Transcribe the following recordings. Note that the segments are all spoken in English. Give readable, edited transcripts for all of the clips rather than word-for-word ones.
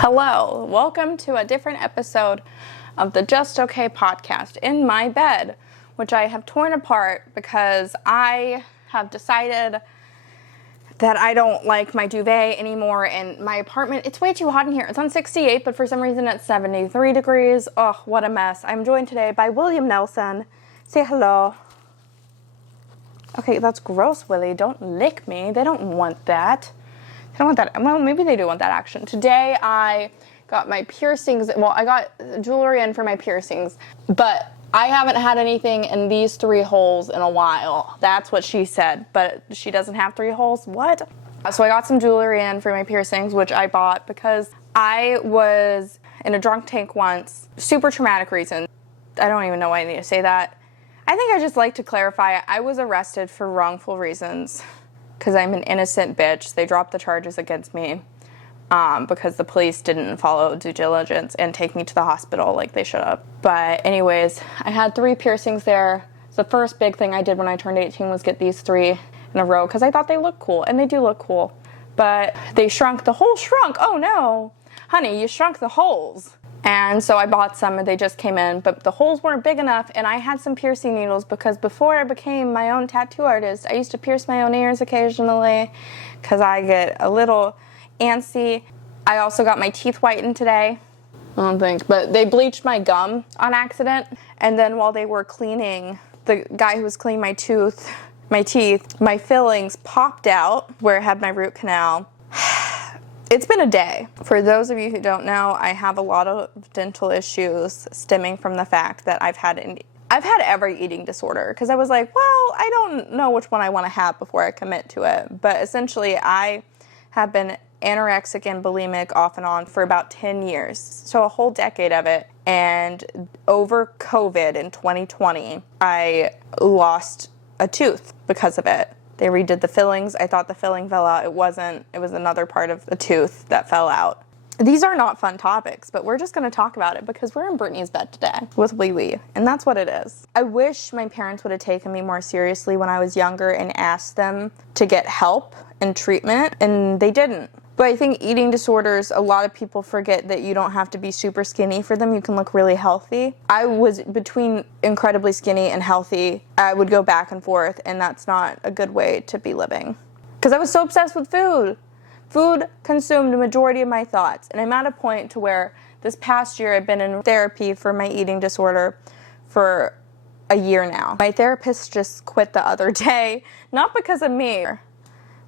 Hello, welcome to a different episode of the Just Okay podcast in my bed, which I have torn apart because I have decided that I don't like my duvet anymore in my apartment. It's way too hot in here. It's on 68, but for some reason it's 73 degrees. Oh, what a mess. I'm joined today by William Nelson. Say hello. Okay, that's gross, Willie. Don't lick me. They don't want that. I don't want that. Well, maybe they do want that action. Today I got my piercings. Well, I got jewelry in for my piercings, but I haven't had anything in these 3 holes in a while. That's what she said, but she doesn't have 3 holes. What? So I got some jewelry in for my piercings, which I bought because I was in a drunk tank once. Super traumatic reason. I don't even know why I need to say that. I think I just like to clarify. I was arrested for wrongful reasons. Because I'm an innocent bitch. They dropped the charges against me because the police didn't follow due diligence and take me to the hospital like they should have. But anyways, I had 3 piercings there. The first big thing I did when I turned 18 was get these 3 in a row because I thought they looked cool, and they do look cool. But they shrunk. The hole shrunk. Oh no. Honey, you shrunk the holes. And so I bought some and they just came in, but the holes weren't big enough, and I had some piercing needles because before I became my own tattoo artist, I used to pierce my own ears occasionally because I get a little antsy. I also got my teeth whitened today. I don't think, but they bleached my gum on accident, and then while they were cleaning, the guy who was cleaning my teeth, my fillings popped out where I had my root canal. It's been a day. For those of you who don't know, I have a lot of dental issues stemming from the fact that I've had every eating disorder, because I was like, well, I don't know which one I want to have before I commit to it. But essentially, I have been anorexic and bulimic off and on for about 10 years. So a whole decade of it. And over COVID in 2020, I lost a tooth because of it. They redid the fillings. I thought the filling fell out. It wasn't. It was another part of the tooth that fell out. These are not fun topics, but we're just going to talk about it because we're in Brittany's bed today with Wee Wee, and that's what it is. I wish my parents would have taken me more seriously when I was younger and asked them to get help and treatment, and they didn't. But I think eating disorders, a lot of people forget that you don't have to be super skinny for them. You can look really healthy. I was between incredibly skinny and healthy. I would go back and forth, and that's not a good way to be living. Because I was so obsessed with food. Food consumed the majority of my thoughts. And I'm at a point to where this past year I've been in therapy for my eating disorder for a year now. My therapist just quit the other day, not because of me.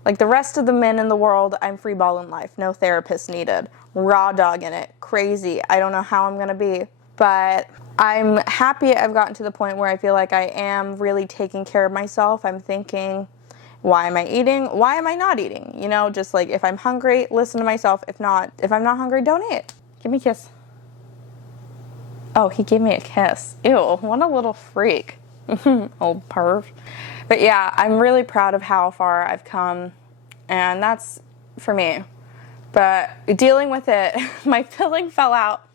Like the rest of the men in the world, I'm free balling life. No therapist needed. Raw dog in it. Crazy. I don't know how I'm going to be. But I'm happy I've gotten to the point where I feel like I am really taking care of myself. I'm thinking, why am I eating? Why am I not eating? You know, just like if I'm hungry, listen to myself. If I'm not hungry, don't eat. Give me a kiss. Oh, he gave me a kiss. Ew, what a little freak. Old perv. But yeah, I'm really proud of how far I've come, and that's for me. But dealing with it, my filling fell out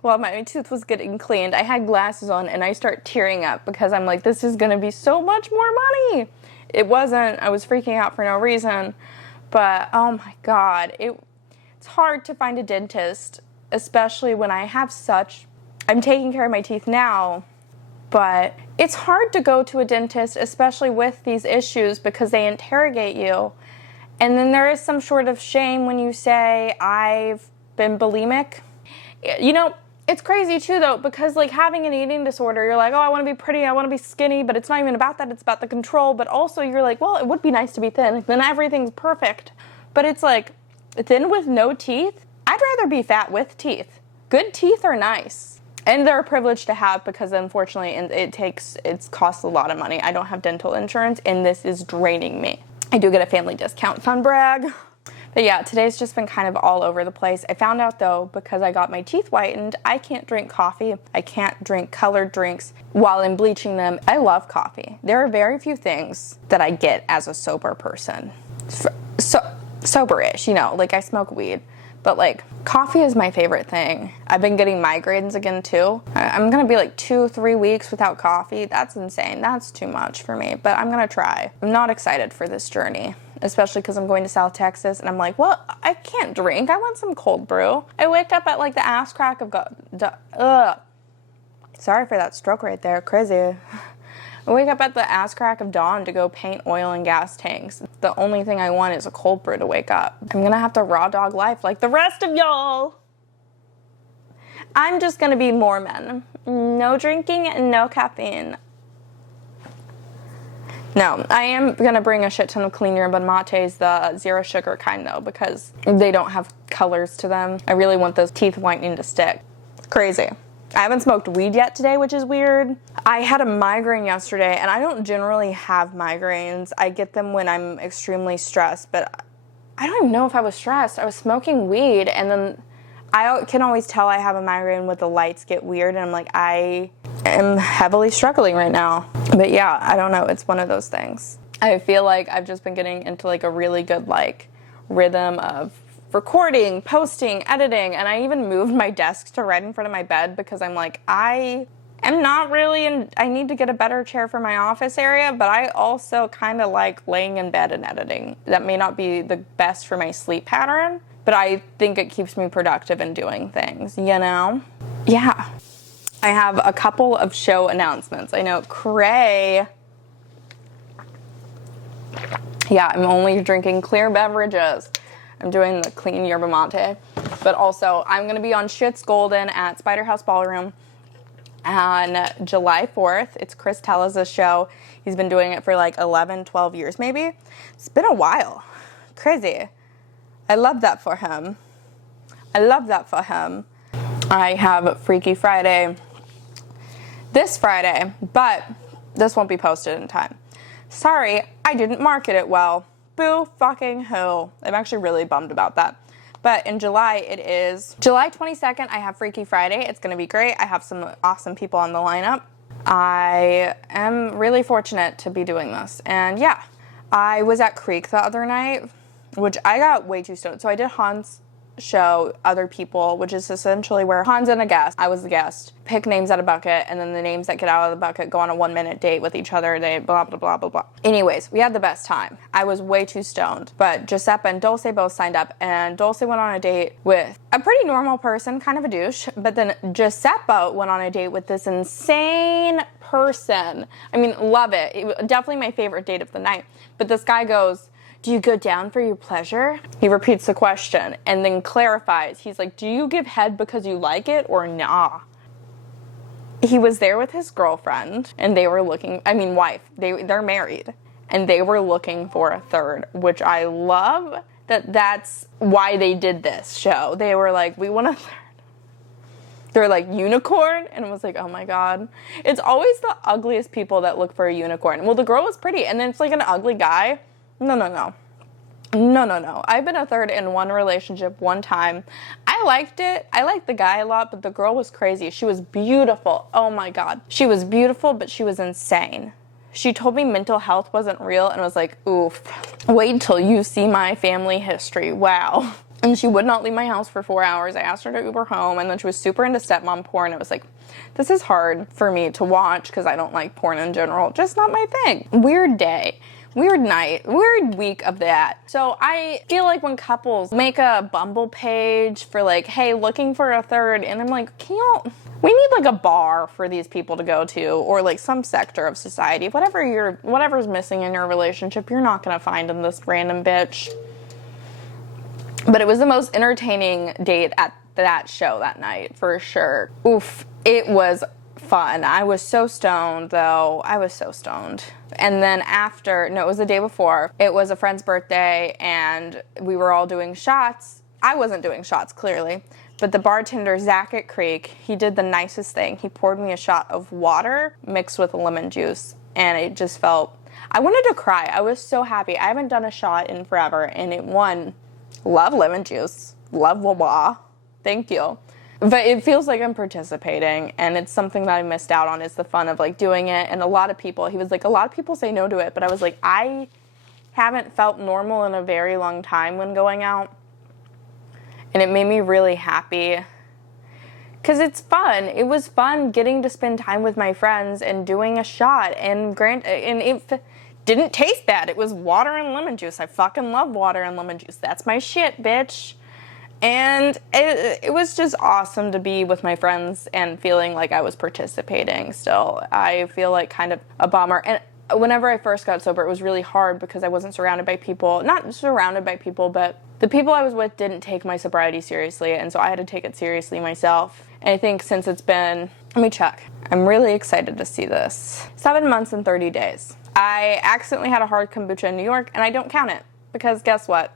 while my tooth was getting cleaned. I had glasses on, and I start tearing up because I'm like, this is going to be so much more money. It wasn't. I was freaking out for no reason. But, oh my God, it's hard to find a dentist, especially when I'm taking care of my teeth now. But it's hard to go to a dentist, especially with these issues, because they interrogate you. And then there is some sort of shame when you say, I've been bulimic. You know, it's crazy too, though, because like having an eating disorder, you're like, oh, I want to be pretty, I want to be skinny, but it's not even about that. It's about the control. But also you're like, well, it would be nice to be thin. Then everything's perfect. But it's like, thin with no teeth? I'd rather be fat with teeth. Good teeth are nice. And they're a privilege to have because, unfortunately, it costs a lot of money. I don't have dental insurance, and this is draining me. I do get a family discount, fun brag. But yeah, today's just been kind of all over the place. I found out, though, because I got my teeth whitened, I can't drink coffee. I can't drink colored drinks while I'm bleaching them. I love coffee. There are very few things that I get as a sober person. Sober-ish, you know, like I smoke weed. But like, coffee is my favorite thing. I've been getting migraines again too. I'm gonna be like 2-3 weeks without coffee. That's insane. That's too much for me, but I'm gonna try. I'm not excited for this journey. especially because I'm going to South Texas, and I'm like, well, I can't drink. I want some cold brew. I wake up at like the ass crack of sorry for that stroke right there. Crazy. I wake up at the ass crack of dawn to go paint oil and gas tanks. The only thing I want is a cold brew to wake up. I'm gonna have to raw dog life like the rest of y'all. I'm just gonna be Mormon. No drinking and no caffeine. No, I am gonna bring a shit ton of clean yerba mates, the zero sugar kind though, because they don't have colors to them. I really want those teeth whitening to stick. Crazy. I haven't smoked weed yet today, which is weird. I had a migraine yesterday, and I don't generally have migraines. I get them when I'm extremely stressed, but I don't even know if I was stressed. I was smoking weed, and then I can always tell I have a migraine when the lights get weird, and I'm like, I am heavily struggling right now. But yeah, I don't know. It's one of those things. I feel like I've just been getting into like a really good like rhythm of recording, posting, editing, and I even moved my desk to right in front of my bed because I'm like, I am not really I need to get a better chair for my office area, but I also kind of like laying in bed and editing. That may not be the best for my sleep pattern, but I think it keeps me productive in doing things, you know? Yeah. I have a couple of show announcements. I know Cray. Yeah, I'm only drinking clear beverages. I'm doing the clean yerba mate, but also I'm going to be on Schitt's Golden at Spider House Ballroom on July 4th. It's Chris Tellis' show. He's been doing it for like 11, 12 years maybe. It's been a while. Crazy. I love that for him. I love that for him. I have Freaky Friday this Friday, but this won't be posted in time. Sorry, I didn't market it well. Boo fucking who. I'm actually really bummed about that. But in July, it is July 22nd. I have Freaky Friday. It's going to be great. I have some awesome people on the lineup. I am really fortunate to be doing this. And yeah, I was at Creek the other night, which I got way too stoned. So I did Hans' show, Other People, which is essentially where Hans and a guest, I was the guest, pick names out of a bucket, and then the names that get out of the bucket go on a 1-minute date with each other. They blah, blah, blah, blah, blah. Anyways, we had the best time. I was way too stoned. But Giuseppe and Dulce both signed up, and Dulce went on a date with a pretty normal person, kind of a douche, but then Giuseppe went on a date with this insane person. I mean, love it. It was definitely my favorite date of the night. But this guy goes, "Do you go down for your pleasure?" He repeats the question and then clarifies. He's like, "Do you give head because you like it or nah?" He was there with his girlfriend and they were looking, wife. They're married and they were looking for a third, which I love that's why they did this show. They were like, "We want a third." They're like, "Unicorn?" And I was like, oh my God. It's always the ugliest people that look for a unicorn. Well, the girl was pretty and then it's like an ugly guy. No. I've been a third in one relationship one time. I liked it. I liked the guy a lot, but the girl was crazy. She was beautiful. Oh my God. She was beautiful, but she was insane. She told me mental health wasn't real and I was like, oof. Wait till you see my family history. Wow. And she would not leave my house for 4 hours. I asked her to Uber home, and then she was super into stepmom porn. It was like, this is hard for me to watch because I don't like porn in general. Just not my thing. Weird day. Weird night, weird week of that. So I feel like when couples make a Bumble page for like, hey, looking for a third, and I'm like, we need like a bar for these people to go to, or like some sector of society. Whatever's missing in your relationship, you're not gonna find in this random bitch. But it was the most entertaining date at that show that night, for sure. Oof, it was fun. I was so stoned, though. I was so stoned. And then it was the day before. It was a friend's birthday, and we were all doing shots. I wasn't doing shots, clearly. But the bartender, Zach at Creek, he did the nicest thing. He poured me a shot of water mixed with lemon juice, and it just I wanted to cry. I was so happy. I haven't done a shot in forever, and it won. Love lemon juice. Love Wawa. Thank you. But it feels like I'm participating, and it's something that I missed out on, is the fun of like doing it. And he was like, a lot of people say no to it, but I was like, I haven't felt normal in a very long time when going out. And it made me really happy because it's fun. It was fun getting to spend time with my friends and doing a shot. And didn't taste bad. It was water and lemon juice. I fucking love water and lemon juice. That's my shit, bitch. And it was just awesome to be with my friends and feeling like I was participating still. I feel like kind of a bummer. And whenever I first got sober, it was really hard because I wasn't surrounded by people. Not surrounded by people, but the people I was with didn't take my sobriety seriously, and so I had to take it seriously myself. And I think since it's been, let me check. I'm really excited to see this. 7 months and 30 days. I accidentally had a hard kombucha in New York, and I don't count it because guess what?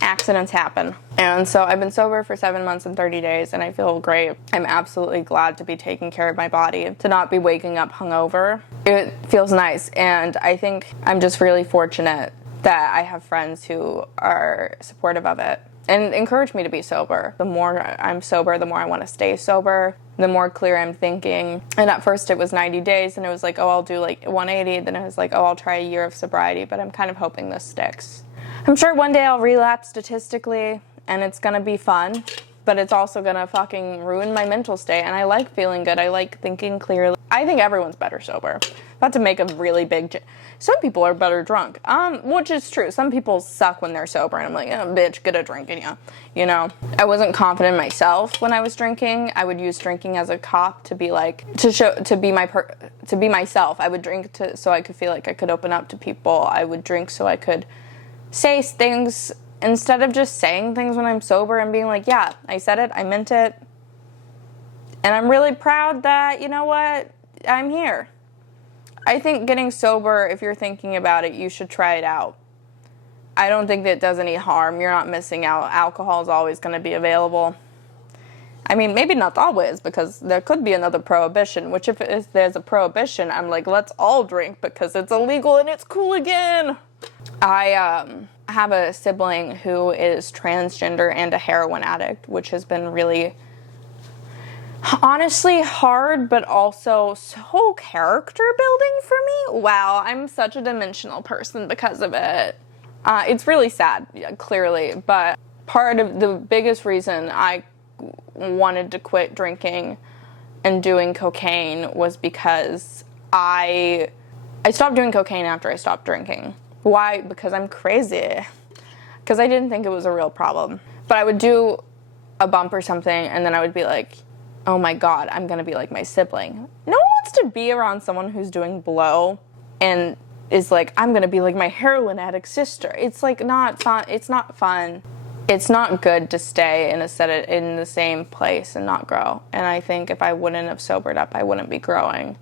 Accidents happen. And so I've been sober for 7 months and 30 days, and I feel great. I'm absolutely glad to be taking care of my body, to not be waking up hungover. It feels nice, and I think I'm just really fortunate that I have friends who are supportive of it and encourage me to be sober. The more I'm sober, the more I want to stay sober, the more clear I'm thinking. And at first it was 90 days, and it was like, oh, I'll do like 180. Then it was like, oh, I'll try a year of sobriety, but I'm kind of hoping this sticks. I'm sure one day I'll relapse statistically, and it's gonna be fun, but it's also gonna fucking ruin my mental state, and I like feeling good. I like thinking clearly. I think everyone's better sober. About to make a really big... Some people are better drunk, which is true. Some people suck when they're sober, and I'm like, oh, bitch, get a drink in ya. You know? I wasn't confident in myself when I was drinking. I would use drinking as a cop to be like, to be myself. I would drink so I could feel like I could open up to people. I would drink so I could say things instead of just saying things when I'm sober and being like, yeah, I said it, I meant it. And I'm really proud that, you know what, I'm here. I think getting sober, if you're thinking about it, you should try it out. I don't think that it does any harm. You're not missing out. Alcohol is always going to be available. I mean, maybe not always, because there could be another prohibition, which if there's a prohibition, I'm like, let's all drink because it's illegal and it's cool again. I have a sibling who is transgender and a heroin addict, which has been really, honestly, hard, but also so character building for me. Wow, I'm such a dimensional person because of it. It's really sad, clearly, but part of the biggest reason I wanted to quit drinking and doing cocaine was because I stopped doing cocaine after I stopped drinking. Why? Because I'm crazy. Because I didn't think it was a real problem. But I would do a bump or something, and then I would be like, oh my God, I'm going to be like my sibling. No one wants to be around someone who's doing blow and is like, I'm going to be like my heroin addict sister. It's like not fun. It's not fun. It's not good to stay in the same place and not grow. And I think if I wouldn't have sobered up, I wouldn't be growing.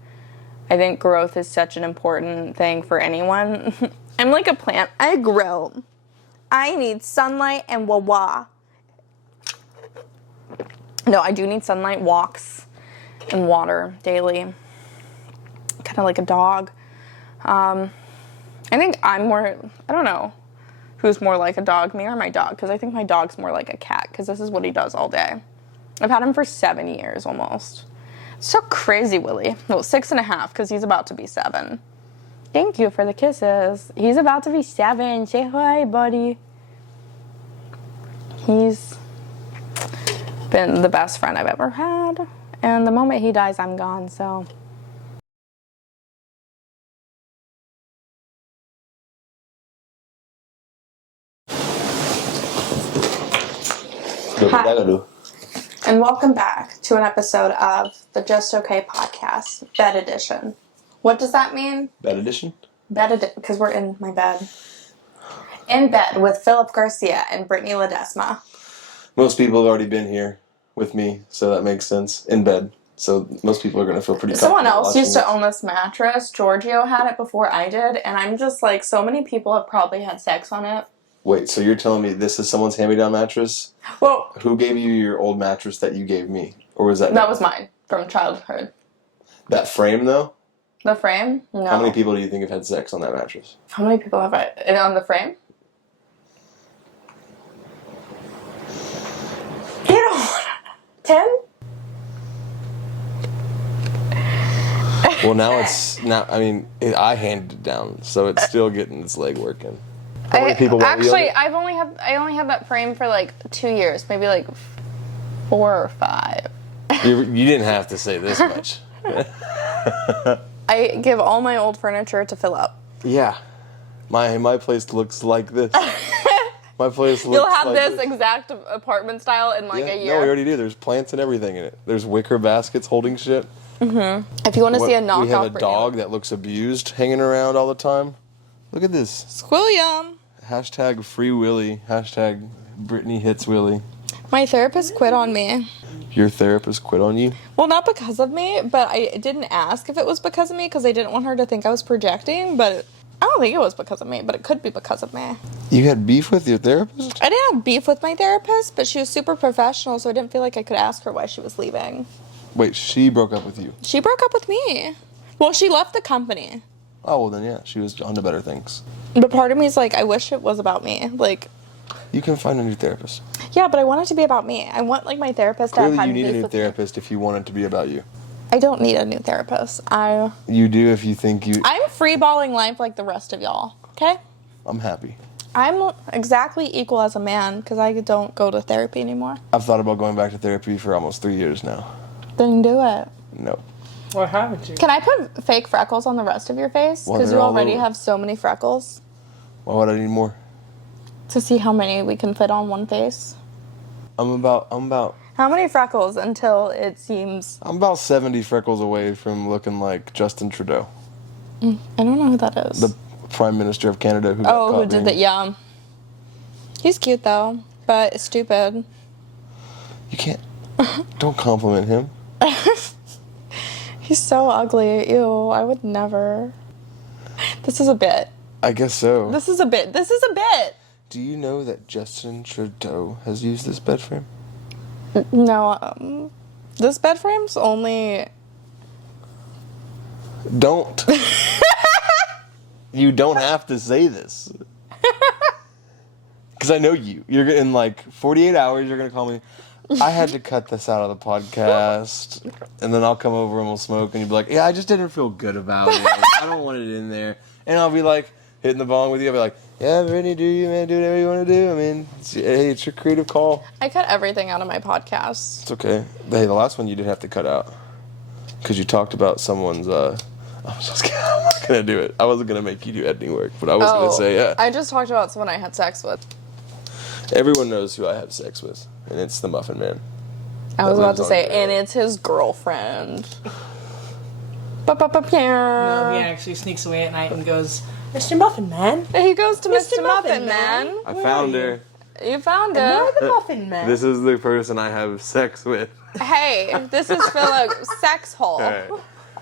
I think growth is such an important thing for anyone. I'm like a plant. I grow. I need sunlight and wah-wah. No, I do need sunlight, walks, and water daily. Kind of like a dog. I think I'm more, I don't know who's more like a dog, me or my dog, because I think my dog's more like a cat, because this is what he does all day. I've had him for 7 years almost. So crazy, Willie. Well, 6.5, because he's about to be 7. Thank you for the kisses. He's about to be 7. Say hi, buddy. He's been the best friend I've ever had. And the moment he dies, I'm gone, so. Hi. And welcome back to an episode of the Just Okay podcast, Bed Edition. What does that mean? Bed edition? Bed edition, because we're in my bed. In bed with PHILLIP Garcia and Brittany Ledesma. Most people have already been here with me, so that makes sense. In bed. So most people are going to feel pretty comfortable. Someone else used to own this mattress. Giorgio had it before I did, and I'm just like, so many people have probably had sex on it. Wait, so you're telling me this is someone's hand-me-down mattress? Well, who gave you your old mattress that you gave me? Or was that... That was mine, from childhood. That frame, though? The frame? No. How many people do you think have had sex on that mattress? How many people have I... on the frame? You know, 10? Well, now it's... I handed it down, so it's still getting its leg working. How many people actually, I only had that frame for like 2 years, maybe like 4 or 5. You didn't have to say this much. I give all my old furniture to PHILLIP. Yeah. My place looks like this. My place looks You'll have like this exact apartment style in like a year. No, we already do. There's plants and everything in it. There's wicker baskets holding shit. If you want to see a knockoff we have a version. dog that looks abused hanging around all the time. Look at this. Squilliam. Hashtag free Willy. Hashtag Brittany hits Willy. My therapist quit on me. Your therapist quit on you? Well, not because of me, but I didn't ask if it was because of me because I didn't want her to think I was projecting, but I don't think it was because of me, but it could be because of me. You had beef with your therapist? I didn't have beef with my therapist, but she was super professional, so I didn't feel like I could ask her why she was leaving. Wait, she broke up with you? She broke up with me. Well, she left the company. Oh, well then yeah, she was on to better things. But part of me is like, I wish it was about me. Like, You can find a new therapist. yeah, but I want it to be about me. I want, like, my therapist to have Clearly had you need a beef new with me. therapist if you want it to be about you. I don't need a new therapist. You do if you think you... I'm freeballing life like the rest of y'all, okay? I'm happy. I'm exactly equal as a man because I don't go to therapy anymore. I've thought about going back to therapy for almost 3 years now. Then do it. No. Why haven't you? Can I put fake freckles on the rest of your face? Well, Because they're you all already over. have so many freckles. Why would I need more? To see how many we can fit on one face. I'm about How many freckles until it seems... 70 freckles away from looking like Justin Trudeau, I don't know who that is. the Prime Minister of Canada who got Oh, caught who did being- that? Yeah. He's cute, though. But stupid. You can't... Don't compliment him. He's so ugly. Ew, I would never. This is a bit. I guess so. This is a bit. This is a bit. Do you know that Justin Trudeau has used this bed frame? No, this bed frame's only... Don't. You don't have to say this. Because I know you. You're in like 48 hours, you're going to call me, I had to cut this out of the podcast. And then I'll come over and we'll smoke and you'll be like, yeah, I just didn't feel good about it. I don't want it in there. And I'll be like, hitting the bong with you. I'll be like, yeah, Brittany, do you, man? Do whatever you want to do. I mean, it's your creative call. I cut everything out of my podcast. It's okay. Hey, the last one you did have to cut out. Because you talked about someone's, I was just kidding. I'm not going to do it. I wasn't going to make you do editing work. But I was going to say, yeah. I just talked about someone I had sex with. Everyone knows who I have sex with. And it's the Muffin Man. I was about lives to on say, there. and it's his girlfriend. No, he actually sneaks away at night and goes, Mr. Muffin Man. He goes to Mr. Mr. Muffin Muffin Man. I found her. You found You're it. the Muffin Man. This is the person I have sex with. Hey, this is Philip's sex hole. All right.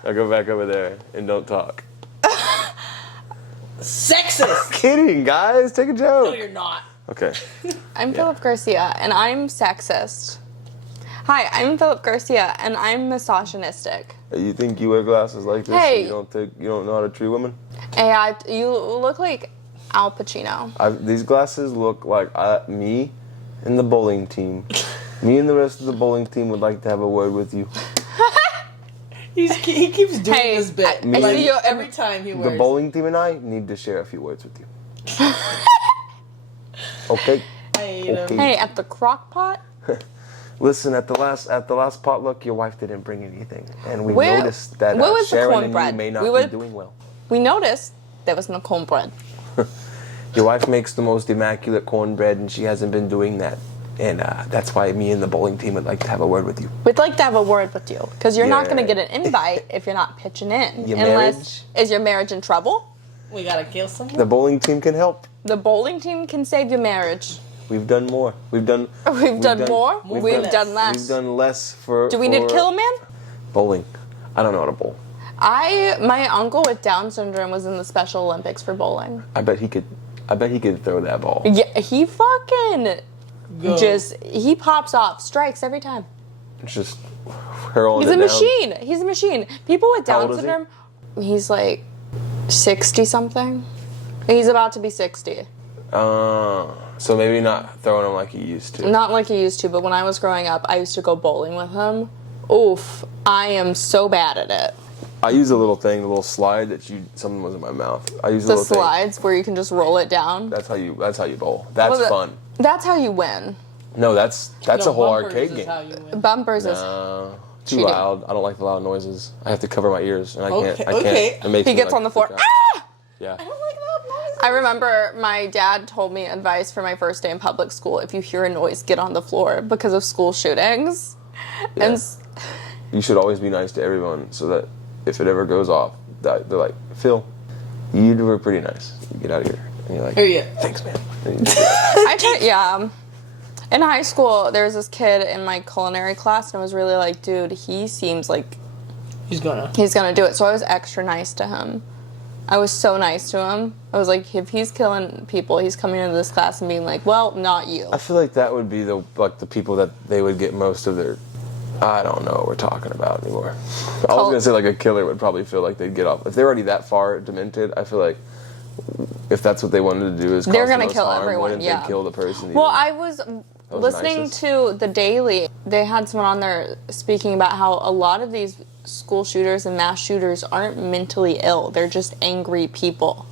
I'll go back over there and don't talk. Sexist. Kidding, guys. Take a No, joke. you're not. Okay. I'm Phillip Garcia, and I'm sexist. Hi, I'm Phillip Garcia, and I'm misogynistic. You think you wear glasses like this? Hey. And you don't know how to treat women? Hey, you look like Al Pacino. These glasses look like me and the bowling team. Me and the rest of the bowling team would like to have a word with you. He keeps doing Hey, this bit. I see you every time he wears. The bowling team and I need to share a few words with you. Okay. I hate him. Okay. Hey, at the crock pot? Listen, at the last potluck, your wife didn't bring anything, and we Where- noticed that where was the Sharon and you cornbread? may not We be would- doing well. We noticed there was no cornbread. Your wife makes the most immaculate cornbread, and she hasn't been doing that, and that's why me and the bowling team would like to have a word with you. We'd like to have a word with you, because you're not Yeah. going to get an invite if you're not pitching in. Your Unless, marriage? is your marriage in trouble? We gotta kill someone. The bowling team can help. The bowling team can save your marriage. We've done more. We've done more? We've done less. We've done less for. Do we need to kill a man? Bowling? I don't know how to bowl. My uncle with Down syndrome was in the Special Olympics for bowling. I bet he could throw that ball. Yeah, he fucking Go. he pops off strikes every time. It's just hurling He's it a down. machine. He's a machine. People with How Down old is he? syndrome, he's like 60 something. He's about to be 60. So maybe not throwing them like he used to. Not like he used to, but when I was growing up, I used to go bowling with him. Oof, I am so bad at it. I use a little thing, a little slide that something was in my mouth. I use a The little thing. slides where you can just roll it down. That's how you bowl. That's Well, fun. That's how you win. No, that's No, a whole bumpers arcade is game. how you win. Bumpers is. Too loud. I don't like the loud noises. I have to cover my ears, and I can't. Okay. It makes He me, gets like, on the floor. freak out. Ah! Yeah. I don't like loud noises. I remember my dad told me advice for my first day in public school. If you hear a noise, get on the floor because of school shootings. Yeah. And You should always be nice to everyone, so that if it ever goes off, they're like, Phil, you were pretty nice. You get out of here. And you're like, thanks, man. yeah. In high school, there was this kid in my culinary class, and I was really like, dude, he seems like he's gonna do it. So I was extra nice to him. I was so nice to him. I was like, if he's killing people, he's coming into this class and being like, well, not you. I feel like that would be the people that they would get most of their. I don't know what we're talking about anymore. I was gonna say like a killer would probably feel like they'd get off if they're already that far demented. I feel like if that's what they wanted to do is they're gonna kill everyone. Yeah, kill the person. Well, I was listening to the Daily. They had someone on there speaking about how a lot of these school shooters and mass shooters aren't mentally ill. They're just angry people.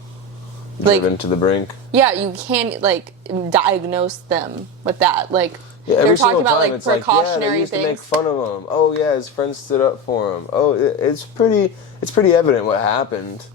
Driven to the brink. Yeah, you can't like diagnose them with that. Like yeah, they're talking about time, like precautionary they used things. to make fun of him. Oh yeah, his friends stood up for him. Oh, it's pretty evident what happened.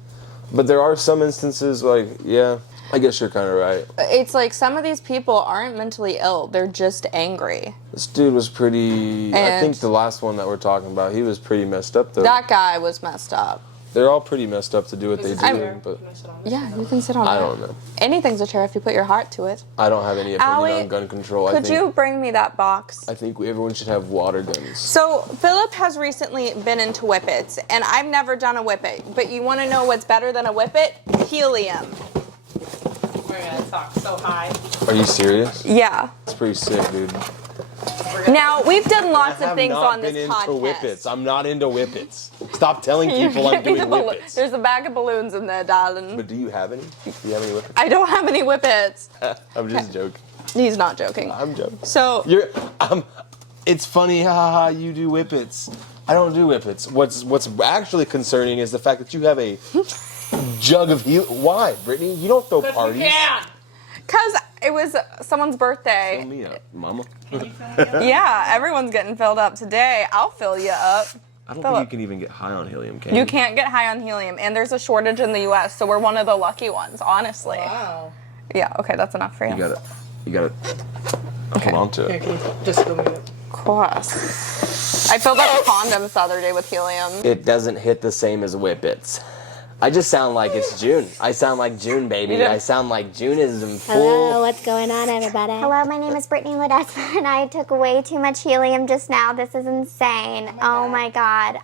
But there are some instances like, yeah, I guess you're kind of right. It's like some of these people aren't mentally ill. They're just angry. This dude was pretty. I think the last one that we're talking about, he was pretty messed up though. That guy was messed up. They're all pretty messed up to do what they do, but yeah, you can sit on. I don't know. Anything's a chair if you put your heart to it. I don't have any opinion Allie, on gun control. Could you bring me that box? I think everyone should have water guns. So Philip has recently been into whippets, and I've never done a whippet. But you want to know what's better than a whippet? Helium. Oh my god, it's talk so high. Are you serious? Yeah. That's pretty sick, dude. Now we've done lots of things on this I have not been into podcast. whippets. I'm not into whippets. Stop telling people I'm doing whippets. There's a bag of balloons in there, darling. But do you have any? Do you have any whippets? I don't have any whippets. I'm just joking. He's not joking. I'm joking. So it's funny, haha, you do whippets. I don't do whippets. What's actually concerning is the fact that you have a jug of helium. Why, Brittany? You don't throw parties. Yeah. Because it was someone's birthday. Fill me up, mama. Yeah, everyone's getting filled up today. I'll fill you up. I don't think you can even get high on helium, can You can't get high on helium, and there's a shortage in the U.S., so we're one of the lucky ones, honestly. Wow. Yeah, okay, that's enough for you. You got it. Hold on to Here, it. can you just go move it? Of course. I filled up condoms the other day with helium. It doesn't hit the same as whippets. I just sound like it's June. I sound like June, baby. Yeah. I sound like June is in full. Hello, what's going on, everybody? Hello, my name is Brittany Ledesma, and I took way too much helium just now. This is insane. Oh my god.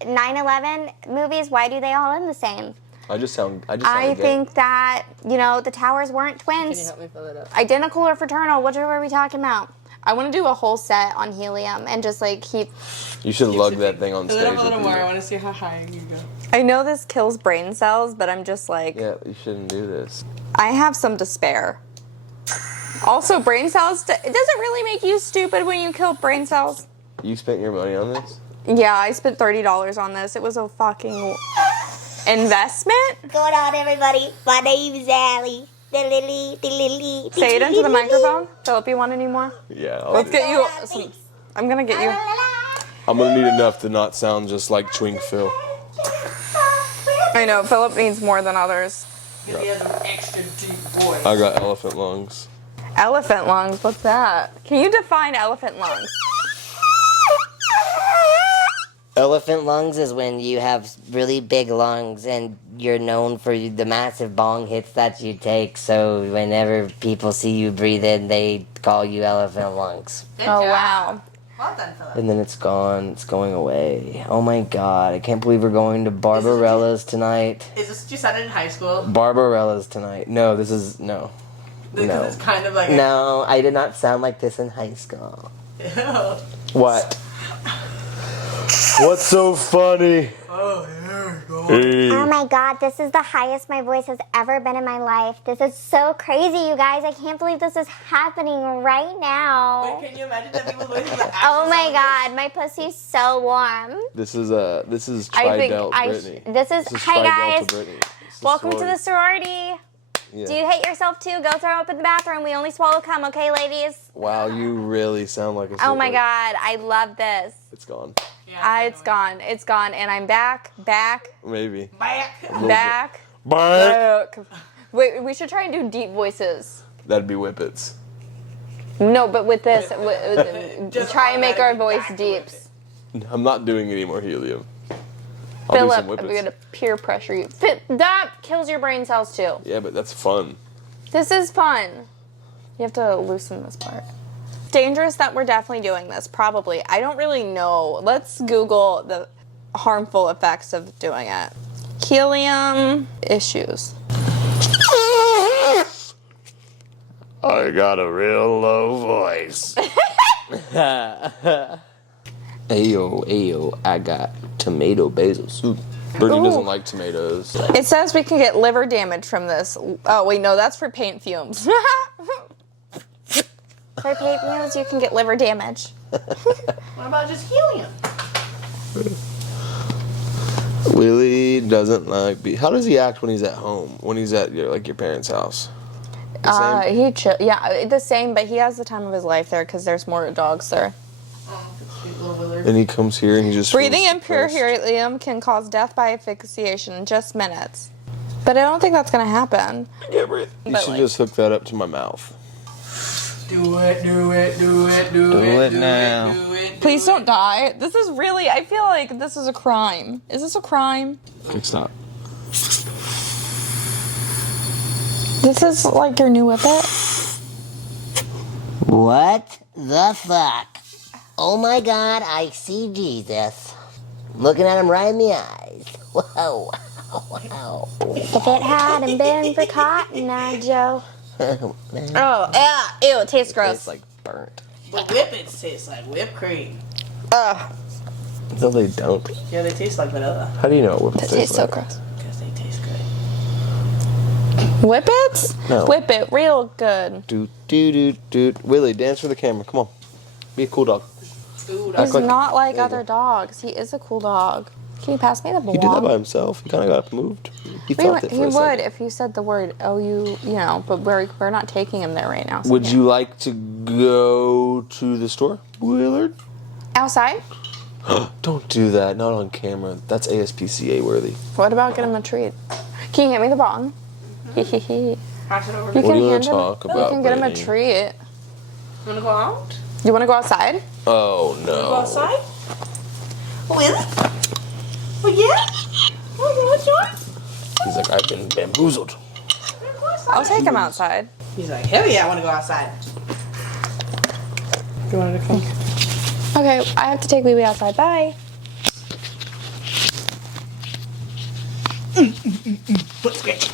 9/11 movies, why do they all end the same? I think that, the towers weren't Can you twins. help me fill it up? Identical or fraternal, what are we talking about? I want to do a whole set on helium and just keep. You should lug that thing on Fill stage. it up a little with more. you. I want to see how high you go. I know this kills brain cells, but I'm just like, Yeah, you shouldn't do this. I have some to spare. Also, brain cells, it doesn't really make you stupid when you kill brain cells. You spent your money on this? Yeah, I spent $30 on this. It was a fucking investment. Going on, everybody. My name is Allie. Say it into the microphone. Philip, you want any more? Yeah. Let's get you some. I'm gonna get you. I'm gonna need enough to not sound just like Twink Phil. I know, Philip needs more than others. Because he has an extra deep voice. I got elephant lungs. Elephant lungs, what's that? Can you define elephant lungs? Elephant lungs is when you have really big lungs and you're known for the massive bong hits that you take. So whenever people see you breathe in, they call you elephant lungs. Oh, wow. Well done, Philip. And then it's gone. It's going away. Oh my god. I can't believe we're going to Barbarella's tonight. Is this what you sounded in high school? Barbarella's tonight. No, this is... No. Because No. it's kind of like No, I did not sound like this in high school. What? What's so funny? Oh, here we go. Hey. Oh my god, this is the highest my voice has ever been in my life. This is so crazy, you guys. I can't believe this is happening right now. Wait, can you imagine that people's voices are Oh my actually god, my pussy's so warm. This is I think Tri-Delt Brittany. This is hi Tri-Delta guys. Brittany. This is Welcome to the sorority. sorority. Yeah. Do you hate yourself too? Go throw up in the bathroom. We only swallow cum, okay, ladies? Wow, you really sound like a Oh my super- God, I love this. It's gone. Yeah, It's gone. It's gone. And I'm back. Maybe. Back. A little Back. bit. Bark. Back. Wait, we should try and do deep voices. That'd be whippets. No, but with this, Just try and make our automatically voice back to deeps. I'm not doing any more helium. I'll do Philip, some I'm whippets. gonna peer pressure you. That kills your brain cells too. Yeah, but that's fun. This is fun. You have to loosen this part. Dangerous that we're definitely doing this. Probably. I don't really know. Let's Google the harmful effects of doing it. Helium issues. I got a real low voice. Ayo, I got tomato basil soup. Brittany doesn't like tomatoes. It says we can get liver damage from this. Oh, wait, no, that's for paint fumes. For paint fumes, you can get liver damage. What about just helium? Willie doesn't like how does he act when he's at home? When he's at your parents' house? The same? The same, but he has the time of his life there because there's more dogs there. Oh, cute little Willard. And he comes here and he just Breathing feels impure depressed. helium can cause death by asphyxiation in just minutes. But I don't think that's going to happen. Yeah, Britt. You But, should like- just hook that up to my mouth. Do it now. Please don't die. This is really, I feel like this is a crime. Is this a crime? Okay, stop. This is like your new whippet? What the fuck? Oh my God, I see Jesus. Looking at him right in the eyes. Whoa. Wow. If it hadn't been for Cotton Eye Joe. Oh, yeah. Ew, it tastes gross. It's like burnt. But whippets taste like whipped cream. Ugh. No, they don't. Yeah, they taste like vanilla. How do you know what whippets That tastes so like? gross. Because they taste good. Whippets? No. Whip it real good. Doot, doot, doot, doot. Willie, dance for the camera. Come on. Be a cool dog. Food. He's like- not like there you other go. dogs. He is a cool dog. Can you pass me the ball? He did that by himself. He kind of got up and moved. He felt it for He a would second. if you said the word you know, but we're not taking him there right now. So Would you like to go to the store, Willard? outside? Don't do that. Not on camera. That's ASPCA worthy. What about get him a treat? Can you get me the bong? Hee. Pass it over. You What do you hand wanna talk you about, can get him a Brittany? treat. Wanna go out? You want to go outside? Oh Go no. outside? Will? Oh yeah? Oh, you want yours? He's like, I've been bamboozled. I'll take him outside. He's like, hell yeah, I want to go outside. You wanted to come? Okay, I have to take Wee Wee outside. Bye. Foot scratch.